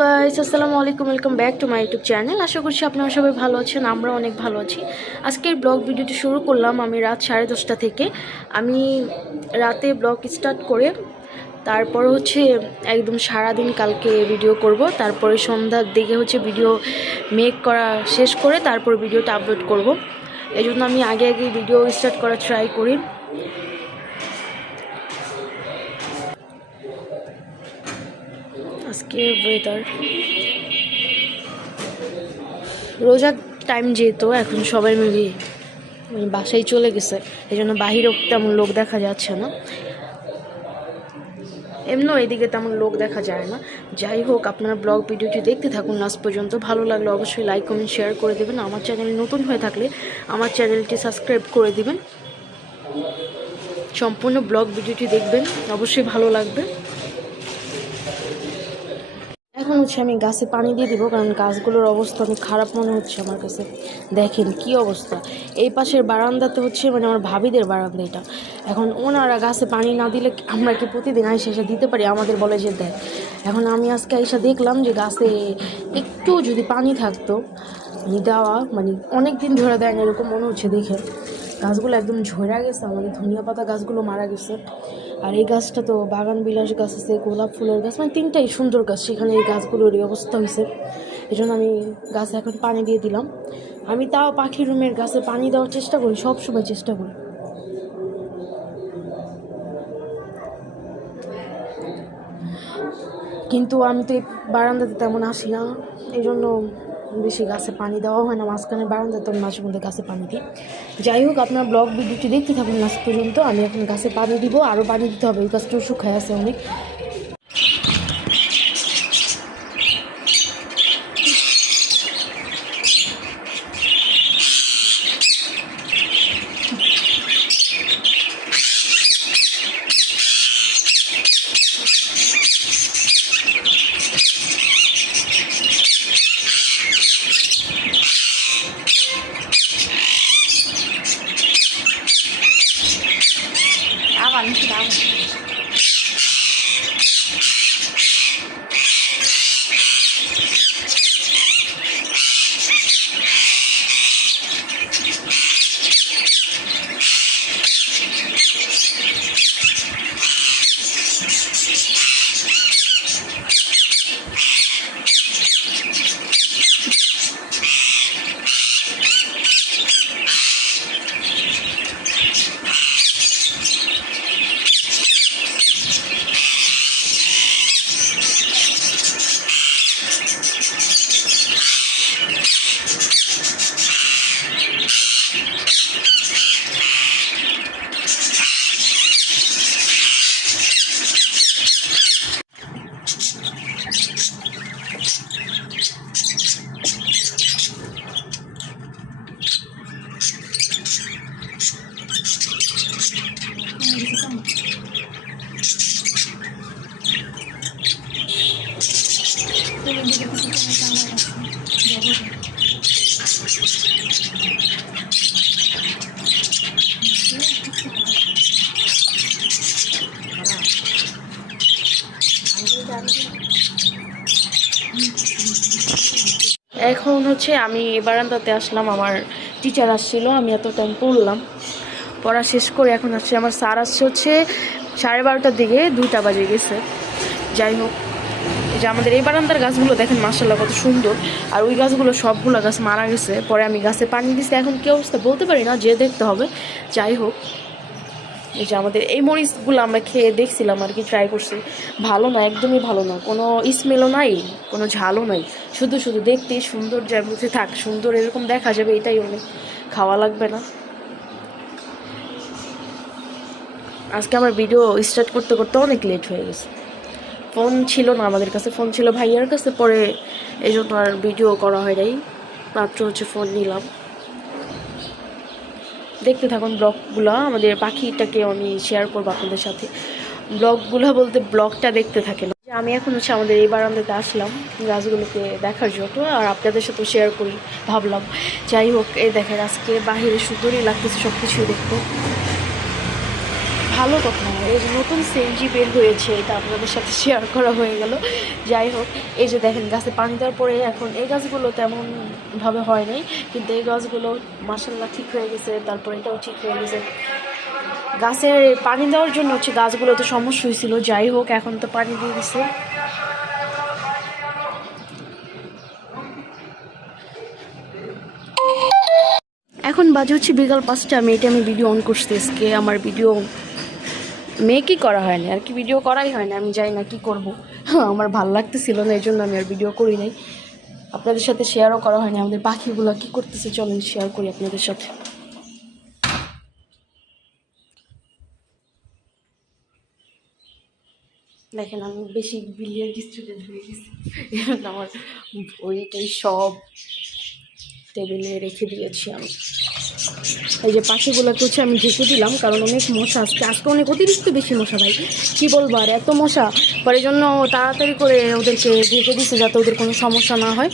Guys, আসসালামু আলাইকুম। Welcome back to my YouTube channel. আশা করছি আপনারা সবাই ভালো আছেন, আমরা অনেক ভালো আছি। আজকের ব্লগ ভিডিওটি শুরু করলাম আমি রাত 10:30 থেকে। আমি রাতে ব্লগ স্টার্ট করে তারপর একদম সারাদিন কালকে ভিডিও করব। তারপরে সন্ধ্যার দিকে ভিডিও মেক করা শেষ করে তারপর ভিডিওটা আপলোড করব। এই জন্য আমি আগে ভিডিও স্টার্ট করা ট্রাই করি। আজকে ওয়েদার রোজার টাইম, যেহেতু এখন সবাই মিলে বাসায় চলে গেছে, এই জন্য বাহিরেও তেমন লোক দেখা যাচ্ছে না, এমনিও এদিকে তেমন লোক দেখা যায় না। যাই হোক, আপনারা ব্লগ ভিডিওটি দেখতে থাকুন লাস্ট পর্যন্ত। ভালো লাগলে অবশ্যই লাইক কমেন্ট শেয়ার করে দেবেন। আমার চ্যানেল নতুন হয়ে থাকলে আমার চ্যানেলটি সাবস্ক্রাইব করে দেবেন। সম্পূর্ণ ব্লগ ভিডিওটি দেখবেন, অবশ্যই ভালো লাগবে। এখন আমি গাছে পানি দিয়ে দিব, কারণ গাছগুলোর অবস্থা অনেক খারাপ মনে হচ্ছে আমার কাছে। দেখেন কি অবস্থা। এই পাশের বারান্দাতে আমার ভাবিদের বারান্দা এটা। এখন ওনারা গাছে পানি না দিলে আমরা কি প্রতিদিন এসে দিতে পারি? আমাদের বলে যে দেয়। এখন আমি আজকে এসে দেখলাম যে গাছে একটু যদি পানি থাকতো দেওয়া, অনেক দিন ধরে দেয় না এরকম মনে হচ্ছে দেখে। গাছগুলো একদম ঝরে গেছে, আমাদের ধনিয়া পাতা গাছগুলো মারা গেছে। আর এই গাছটা তো বাগান বিলাস গাছ আছে, গোলাপ ফুলের গাছ, তিনটাই সুন্দর গাছ, সেখানে এই গাছগুলোর এই অবস্থা হয়েছে। এই জন্য আমি গাছে এখন পানি দিয়ে দিলাম। আমি তাও পাখির রুমের গাছে পানি দেওয়ার চেষ্টা করি, সবসময় চেষ্টা করি। কিন্তু আমি তো এই বারান্দাতে তেমন আসি না, এই জন্য বেশি গাছে পানি দেওয়া হয় না। মাঝখানে বারান্দাতে আমি মাঝে মধ্যে গাছে পানি দিই। যাই হোক, আপনার ব্লগ ভিডিওটি দেখতে থাকুন লাস্ট পর্যন্ত। আমি এখন গাছে পানি দিব, আরও পানি দিতে হবে, এই গাছটাও শুকায় আছে অনেক। এখন আমি বারান্দাতে আসলাম, আমার টিচার আসছিল, আমি এত টাইম পড়লাম, পড়া শেষ করে এখন আমার স্যার আসছে 12:30টার দিকে, 2টা বাজে গেছে। যাই হোক, যে আমাদের এই বারান্দার গাছগুলো দেখেন মাশাআল্লাহ কত সুন্দর, আর ওই গাছগুলো সবগুলো গাছ মারা গেছে। পরে আমি গাছে পানি দিচ্ছি, এখন কী অবস্থা বলতে পারি না, যে দেখতে হবে। যাই হোক, এই যে আমাদের এই মরিচগুলো আমরা খেয়ে দেখছিলাম আর কি, ট্রাই করছি, ভালো না, একদমই ভালো না, কোনো স্মেলও নাই, কোনো ঝালও নাই, শুধু দেখতেই সুন্দর, যার মধ্যে থাক সুন্দর এরকম দেখা যাবে, এটাই অনেক, খাওয়া লাগবে না। আজকে আমার ভিডিও স্টার্ট করতে করতে অনেক লেট হয়ে গেছে। ফোন ছিল না আমাদের কাছে, ফোন ছিল ভাইয়ার কাছে, পরে এই জন্য আর ভিডিও করা হয় নাই, মাত্র ফোন নিলাম। দেখতে থাকুন ব্লগগুলো, আমাদের পাখিটাকে আমি শেয়ার করবো আপনাদের সাথে। ব্লগগুলো বলতে ব্লগটা দেখতে থাকেন। আমি এখন আমাদের এই বারান্দাতে আসলাম গাছগুলোকে দেখার জন্য, আর আপনাদের সাথেও শেয়ার করি ভাবলাম। যাই হোক, এই দেখেন আজকে বাহিরে সুন্দরই লাগতেছে সব কিছুই দেখতে, ভালো কথা। এই যে নতুন সিএনজি বের হয়েছে, এটা আপনাদের সাথে শেয়ার করা হয়ে গেল। যাই হোক, এই যে দেখেন গাছে পানি দেওয়ার পরে এখন এই গাছগুলো তেমনভাবে হয় নাই, কিন্তু এই গাছগুলো মাশাআল্লাহ ঠিক হয়ে গেছে। তারপরে এটাও ঠিক হয়ে গেছে। গাছের পানি দেওয়ার জন্য হচ্ছে গাছগুলোতে সমস্যা হয়েছিল। যাই হোক, এখন তো পানি দিয়ে দিছে। এখন বাজে হচ্ছে বিকাল 5টা। আমি এটা আমি ভিডিও অন করছি। আজকে আমার ভিডিও মেকই করা হয়নি আর কি, ভিডিও করাই হয় না। আমি জানি না কি করব, আমার ভালো লাগতেছিল না, এই জন্য আমি আর ভিডিও করি নাই। আপনাদের সাথে শেয়ারও করা হয়নি আমাদের পাখিগুলো কি করতেছে। চলেন শেয়ার করি আপনাদের সাথে। দেখেন আমি বেশি বিলিয়ার স্টুডেন্ট হয়ে গেছি, আমার ওইটাই সব টেবিলে রেখে দিয়েছি আমি। এই যে পাখিগুলোকে হচ্ছে আমি ঢেকে দিলাম, কারণ অনেক মশা আজকে অনেক অতিরিক্ত বেশি মশা ভাই, কী বলবো। আর এত মশা পরে জন্য তাড়াতাড়ি করে ওদেরকে ঢেকে দিচ্ছে যাতে ওদের কোনো সমস্যা না হয়।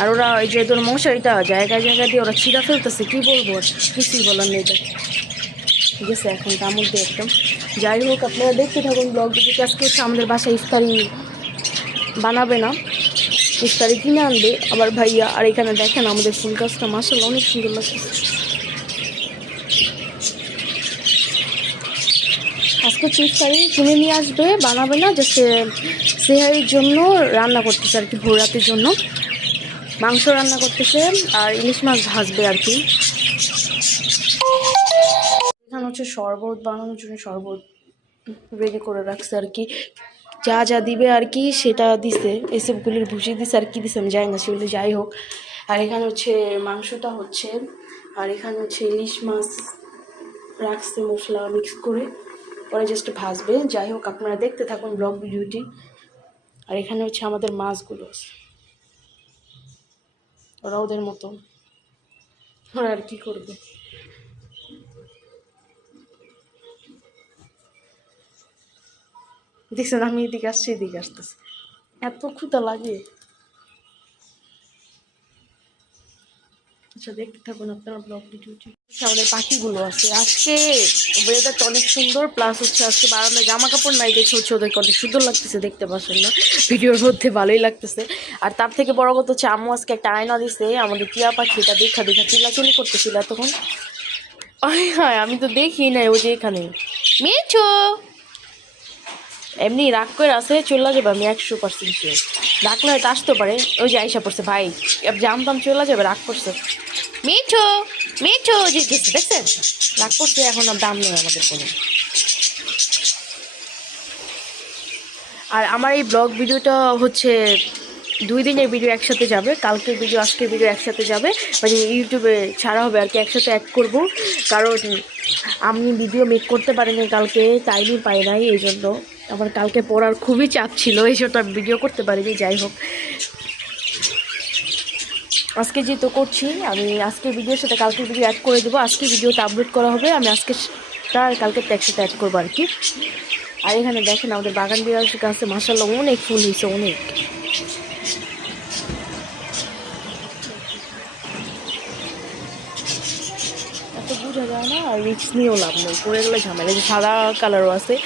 আর ওরা এই যে তোর মশারিটা জায়গায় জায়গায় দিয়ে ওরা ছিঁড়া ফেলতেছে, কী বলবো, আর কিছুই বলার নেই। ঠিক আছে, এখন কামড় দিয়ে একদম। যাই হোক, আপনারা দেখতে থাকুন ব্লগ ভিডিওটি। আজকে হচ্ছে আমাদের বাসায় ইফতারি বানাবে না, ইফতারি কিনে আনবে আবার ভাইয়া। আর এখানে দেখেন আমাদের ফুল গাছটা মাশাআল্লাহ অনেক সুন্দর লাগছে। আজকে ইফতারি কিনে নিয়ে আসবে, বানাবে না, জাস্ট সেহারির জন্য রান্না করতেছে আর কি। ভোর রাতের জন্য মাংস রান্না করতেছে আর ইলিশ মাছ ভাজবে আর কি। এখানে হচ্ছে শরবত বানানোর জন্য শরবত রেডি করে রাখছে আর কি। যা যা দিবে আর কি সেটা দিছে, এসবগুলির ভুষি দিছে আর কি দিছে আমি জানি না সেগুলি। যাই হোক, আর এখানে হচ্ছে মাংসটা হচ্ছে, আর এখানে হচ্ছে ইলিশ মাছ রাখছে মশলা মিক্স করে, পরে জাস্ট ভাজবে। যাই হোক, আপনারা দেখতে থাকুন ব্লগ ভিডিওটি। আর এখানে হচ্ছে আমাদের মাছগুলো, ওরা ওদের মতো, ওরা আর কি করবে। দেখছেন আমি এদিকে আসছি, এদিকে আসতেছে, এত ক্ষুধা লাগে। আচ্ছা, দেখতে থাকুন আপনারা ব্লগ ভিডিওটি। আমাদের পাখিগুলো আছে আজকে, ওয়েদারটা অনেক সুন্দর, প্লাস হচ্ছে আজকে বারান্দায় জামা কাপড় নাই দেখে হচ্ছে ওদেরকে অনেক সুন্দর লাগতেছে, দেখতে পাচ্ছেন না ভিডিওর মধ্যে, ভালোই লাগতেছে। আর তার থেকে বড় কথা হচ্ছে আম্মু আজকে একটা আয়না দিছে আমাদের টিয়া পাখিটা, দেখা চিল্লাচুলি করতেছিল তখন। হ্যাঁ, আমি তো দেখি নাই, ও যে এখানে মিঠু এমনি রাগ করে আসে চলে যাবে, আমি 100% শিওর। ডাকলে হয়তো আসতে পারে, ওই যে আইসা পড়ছে ভাই, জানতাম চলে যাবে, রাগ করছে। মিঠু মিঠু যে গেছে, দেখছেন রাগ করছে, এখন আর দাম নেই আমাদের কোনো। আর আমার এই ব্লগ ভিডিওটা হচ্ছে 2 দিনের ভিডিও একসাথে যাবে, কালকের ভিডিও আজকের ভিডিও একসাথে যাবে, মানে ইউটিউবে ছাড়া হবে আর কি, একসাথে অ্যাড করব। কারণ আমি ভিডিও মেক করতে পারিনি কালকে, টাইমই পাই নাই, এই জন্য আমার কালকে পড়ার খুবই চাপ ছিল, এই জন্য আমি ভিডিও করতে পারিনি। যাই হোক, আজকে যেহেতু করছি, আমি আজকের ভিডিওর সাথে কালকের ভিডিও অ্যাড করে দেবো। আজকে ভিডিওটা আপলোড করা হবে, আমি আজকেরটা আর কালকেরটা একসাথে অ্যাড করবো আর কি। আর এখানে দেখেন আমাদের বাগান বিড়াল গাছে মাশাআল্লাহ অনেক ফুল হয়েছে, অনেক। এত বোঝা যায় না, আর রিক্স নিয়েও লাভ নেই, পরে গেলে ঝামেলা। যে সাদা কালারও আছে,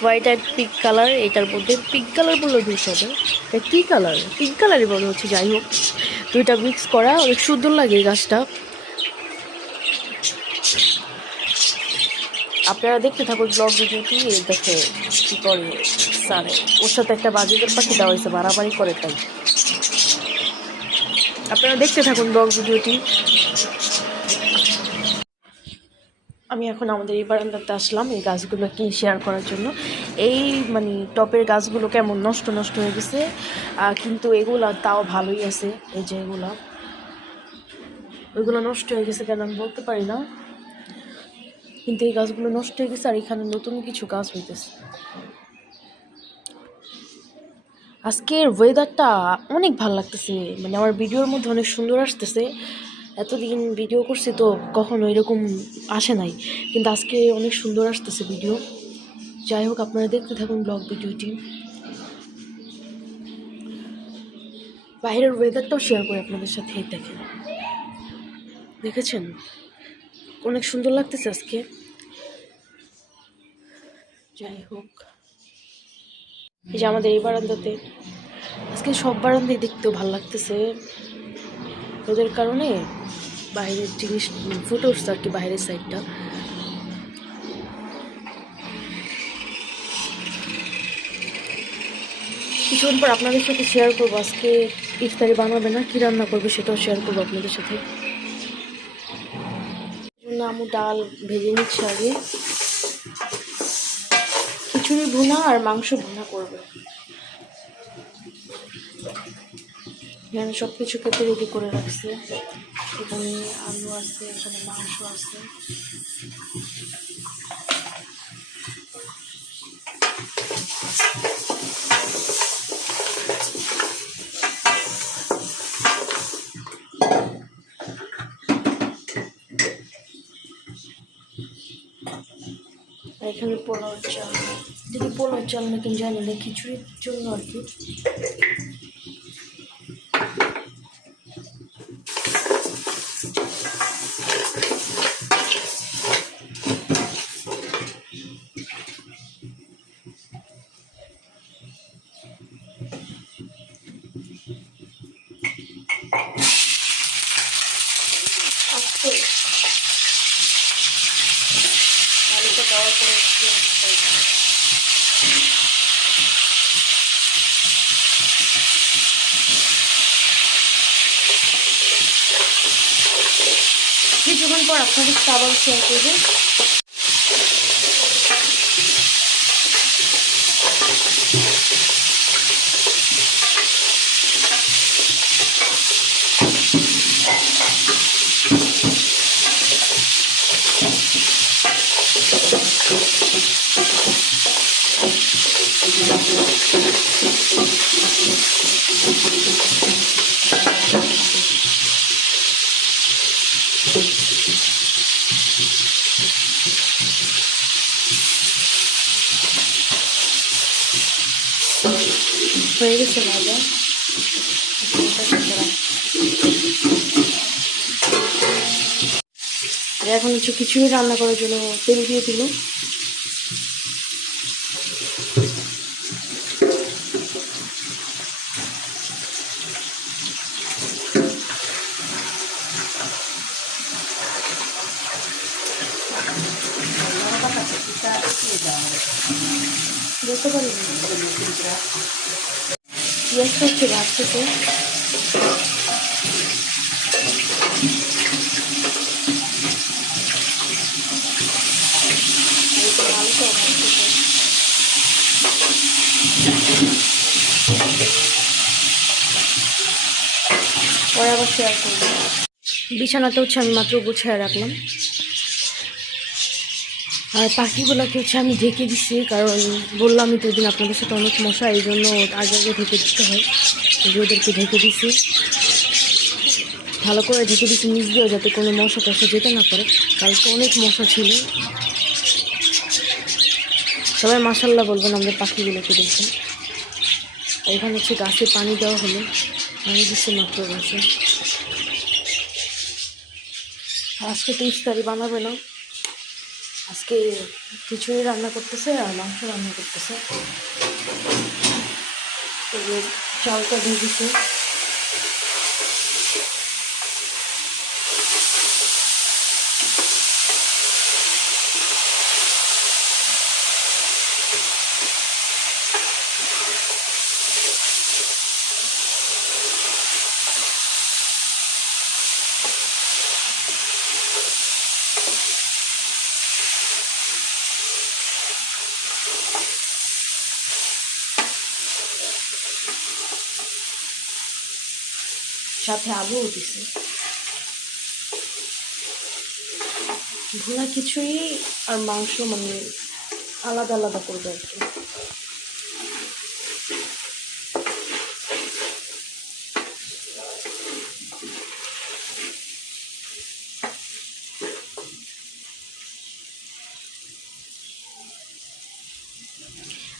হোয়াইট আর পিঙ্ক কালার, এটার মধ্যে পিঙ্ক কালার বললে দোষ হবে, এটা কী কালার, পিঙ্ক কালারই বলে হচ্ছে। যাই হোক, দুইটা মিক্স করা অনেক সুন্দর লাগে এই গাছটা। আপনারা দেখতে থাকুন ব্লগ ভিডিওটি। দেখে কী করে স্যার, ওর সাথে একটা বাজিকার পাখি দেওয়া হয়েছে, বাড়াবাড়ি করে, তাই আপনারা দেখতে থাকুন ব্লগ ভিডিওটি। আমি এখন আমাদের এই বারান্দাতে আসলাম এই গাছগুলোকে শেয়ার করার জন্য। এই মানে টপের গাছগুলো কেমন নষ্ট নষ্ট হয়ে গেছে, কিন্তু এগুলা তাও ভালোই আছে। এই যে ওইগুলো নষ্ট হয়ে গেছে কেন আমি বলতে পারি না, কিন্তু এই গাছগুলো নষ্ট হয়ে গেছে। আর এখানে নতুন কিছু গাছ হইতেছে। আজকের ওয়েদারটা অনেক ভালো লাগতেছে, মানে আমার ভিডিওর মধ্যে অনেক সুন্দর আসতেছে। এতদিন ভিডিও করছি তো কখনো এরকম আসে নাই, কিন্তু আজকে অনেক সুন্দর আসতেছে ভিডিও। যাই হোক, আপনারা দেখতে থাকুন ব্লগ ভিডিওটি। বাইরের ওয়েদারটাও শেয়ার করে আপনাদের সাথে। দেখেন, দেখেছেন অনেক সুন্দর লাগতেছে আজকে। যাই হোক, এই যে আমাদের এই বারান্দাতে আজকে সব বারান্দায় দেখতেও ভালো লাগতেছে। রোদের কারণে বাইরের জিনিস ফুটে উঠছে আর কি, বাইরের সাইডটা। কিছুক্ষণ পর আপনাদের সাথে শেয়ার করবো আজকে ইফতারি বানাবে না, কি রান্না করবে সেটাও শেয়ার করবো আপনাদের সাথে। জন্য আমু ডাল ভেজে নিচ্ছে আগে, খিচুড়ি ভুনা আর মাংস ভুনা করবে। এখানে সব কিছু কেটে রেডি করে রাখছে, এখানে আলু আছে, এখানে মাংস আছে। আর এখানে পোলাও চাল, দেখি পোলাও চাল নাকি জানি না, খিচুড়ির জন্য আর কি। আলুটা দেওয়ার পরে কিছুক্ষণ পর আপনাদের সাথে আবার শেয়ার করবো। হয়ে গেছে ভাজা, এখন হচ্ছে খিচুড়ি রান্না করার জন্য তেল দিয়ে দিল। দেখতে পারি পেঁয়াজটা হচ্ছে ভাজতেছে। পরে আবার শেয়ার করবো। বিছানাতে হচ্ছে আমি মাত্র গুছিয়ে রাখলাম, আর পাখিগুলোকে হচ্ছে আমি ঢেকে দিচ্ছি, কারণ বললাম তো দিন আপনাদের সাথে অনেক মশা, এই জন্য আগে আগে ঢেকে দিতে হয়। ওদেরকে ঢেকে দিচ্ছি, ভালো করে ঢেকে দিচ্ছি নিচ দিয়েও, যাতে কোনো মশা টশা যেতে না পারে। কালকে অনেক মশা ছিল। সবাই মাশাআল্লাহ বলবেন আমাদের পাখিগুলোকে দেখে। এখানে হচ্ছে গাছে পানি দেওয়া হলো, পানি দিচ্ছে মাত্র গাছে। আজকে তো ইফতারি বানাবে না, আজকে খিচুড়ি রান্না করতেছে আর মাংস রান্না করতেছে। চালটা দিয়ে দিচ্ছে। সাথে আলুও দিছে। ভুনা খিচুড়ি আর মাংস মানে আলাদা আলাদা করবে আর কি।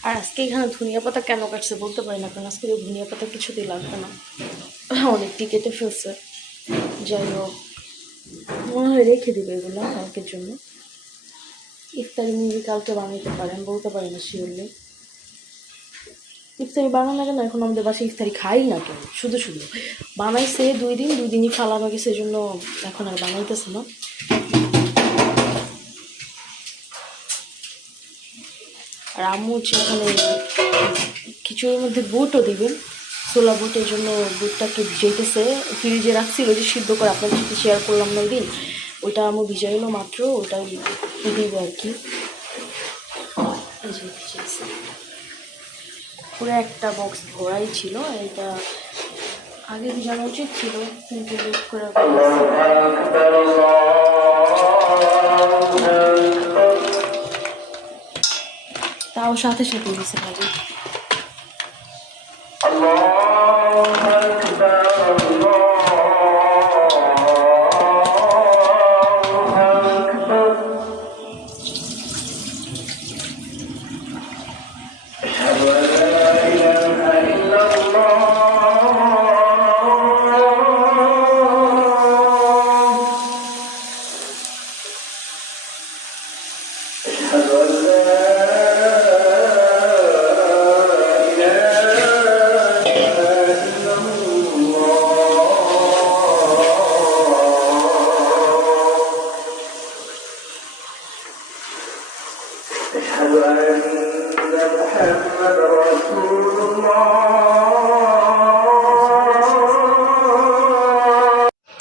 আর আজকে এখানে ধনিয়া পাতা কেন কাটছে বলতে পারি না, কারণ আজকে ধনিয়া পাতা কিছুতেই লাগবে না, অনেকটি কেটে ফেলছে। যাই হোক, মনে হয় রেখে দিবে এগুলো কালকের জন্য। ইফতারি মুভি কালকে বানাইতে পারেন, বলতে পারি না শিওরলি। ইফতারি বানানো কেন, এখন আমাদের বাসায় ইফতারি খাই না কেন, শুধু শুধু বানাইছে 2 দিনই ফালানো গেছে, এই জন্য এখন আর বানাইতেছে না। আর আম্মু হচ্ছে এখানে খিচুড়ির মধ্যে বুটও দিবেন, ছোলা বুট, এই জন্য বুটটাকে ভিজাইতেছে। ফ্রিজে রাখছিল যে সিদ্ধ করে, আপনাদের সাথে শেয়ার করলাম না ওই দিন, ওইটা আম্মু ভিজাইলো মাত্র, ওটা দিবে আর কি। এই যে ভিজাইছে, পুরো একটা বক্স ভরাই ছিল, এটা আগে ভিজানো উচিত ছিল কিন্তু লেট করে তাও সাথে সাথে দিছে ভালো।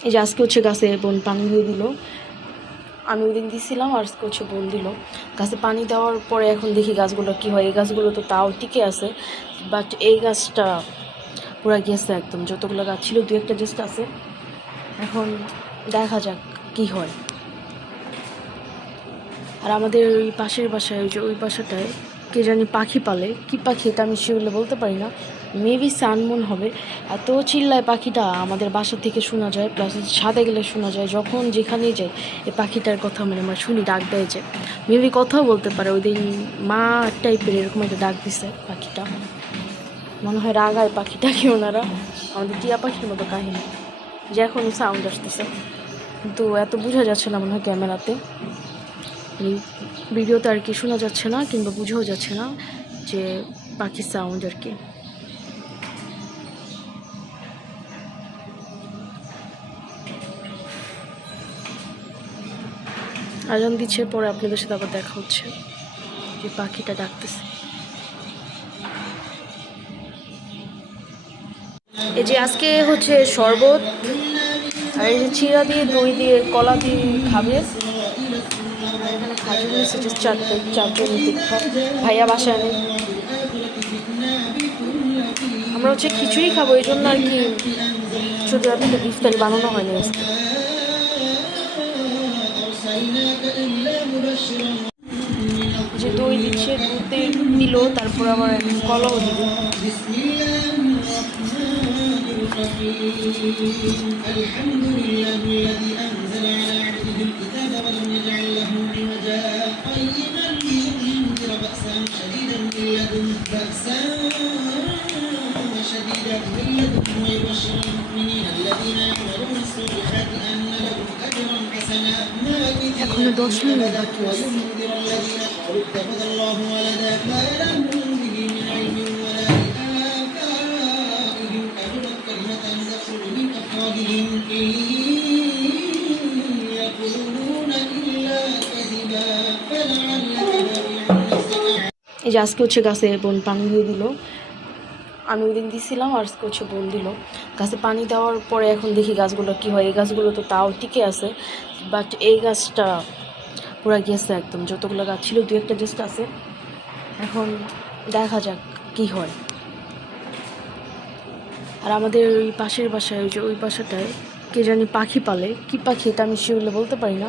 এই যে আজকে হচ্ছে গাছে বোন পানি দিয়ে দিল, আমি ওই দিন দিছিলাম, আর আজকে হচ্ছে বোন দিল। গাছে পানি দেওয়ার পরে এখন দেখি গাছগুলো কি হয়। এই গাছগুলো তো তাও টিকে আছে, বাট এই গাছটা পুরো গেছে একদম, যতগুলো গাছ ছিল 2-1টা জাস্ট আছে। এখন দেখা যাক কি হয়। আর আমাদের ওই পাশের বাসায়, ওই বাসাটায় কে জানি পাখি পালে, কি পাখি এটা আমি শিওরলি বলতে পারি না, মেবি সানমুন হবে। এত চিল্লায় পাখিটা, আমাদের বাসা থেকে শোনা যায়, প্লাস ছাদে গেলে শোনা যায়, যখন যেখানেই যায় এই পাখিটার কথা মানে আমরা শুনি, ডাক দেয় যে, মেবি কথাও বলতে পারে। ওই দিন মা টাইপের এরকম একটা ডাক দিছে পাখিটা, মনে হয় রাগায় পাখিটাকে ওনারা, আমাদের টিয়া পাখির মতো কাহিনী, যে এখন সাউন্ড আসতেছে, কিন্তু এত বোঝা যাচ্ছে না মনে হয় ক্যামেরাতে, ভিডিওতে আর কি শোনা যাচ্ছে না কিংবা বুঝাও যাচ্ছে না যে পাখির সাউন্ড আর কি। আজান দিচ্ছে, পরে আপনাদের সাথে আবার দেখা হচ্ছে, যে পাখিটা ডাকতেছে। এই যে আজকে হচ্ছে শরবত, আর এই যে চিরা দিয়ে, দই দিয়ে, কলা দিয়ে খাবে। এখানে খাজুর নিচ্ছে যে 4জন ভাইয়া বাসায় নেই। আমরা হচ্ছে খিচুড়ি খাবো, এই জন্য আর কি শুধু আপনাদের ইফতারি বানানো হয়নি আজকে। যে দই দিচ্ছে, দুধে দিল, তারপর আবার কলাও দিল। এখনো 10 মিনিট বাকি আছে। এই যে আজকে হচ্ছে গাছে বোন পানি দিয়ে দিল, আমি ওই দিন দিছিলাম, আর আজকে হচ্ছে বোন দিল। গাছে পানি দেওয়ার পরে এখন দেখি গাছগুলো কি হয়। এই গাছগুলো তো তাও টিকে আছে, বাট এই গাছটা পুরো গেছে একদম, যতগুলো গাছ ছিল 2-1টা জাস্ট আছে। এখন দেখা যাক কি হয়। আর আমাদের ওই পাশের বাসায়, ওই বাসাটায় কে জানি পাখি পালে, কি পাখি এটা আমি শিওরলি বলতে পারি না,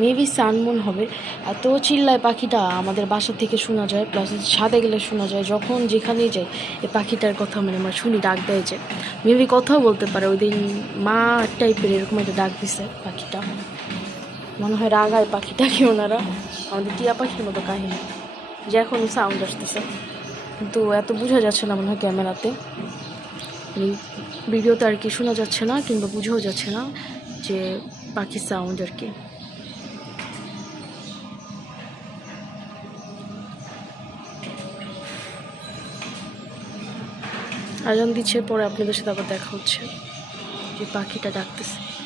মেবি সানমুন হবে। এত চিল্লায় পাখিটা, আমাদের বাসা থেকে শোনা যায়, প্লাস ছাদে গেলে শোনা যায়, যখন যেখানেই যায় এই পাখিটার কথা মানে আমরা শুনি, ডাক দেয় যে, মেবি কথাও বলতে পারে। ওই দিন মা টাইপের এরকম একটা ডাক দিছে পাখিটা, মনে হয় রাগায় পাখিটাকে ওনারা, আমাদের টিয়া পাখির মতো কাহিনী, যে এখন সাউন্ড আসতেছে, কিন্তু এত বোঝা যাচ্ছে না মনে হয় ক্যামেরাতে, ভিডিওতে আর কি শোনা যাচ্ছে না কিংবা বুঝাও যাচ্ছে না যে পাখির সাউন্ড আর কি। আজান দিচ্ছে, পরে আপনাদের সাথে আবার দেখা হচ্ছে। যে পাখিটা ডাকতেছে।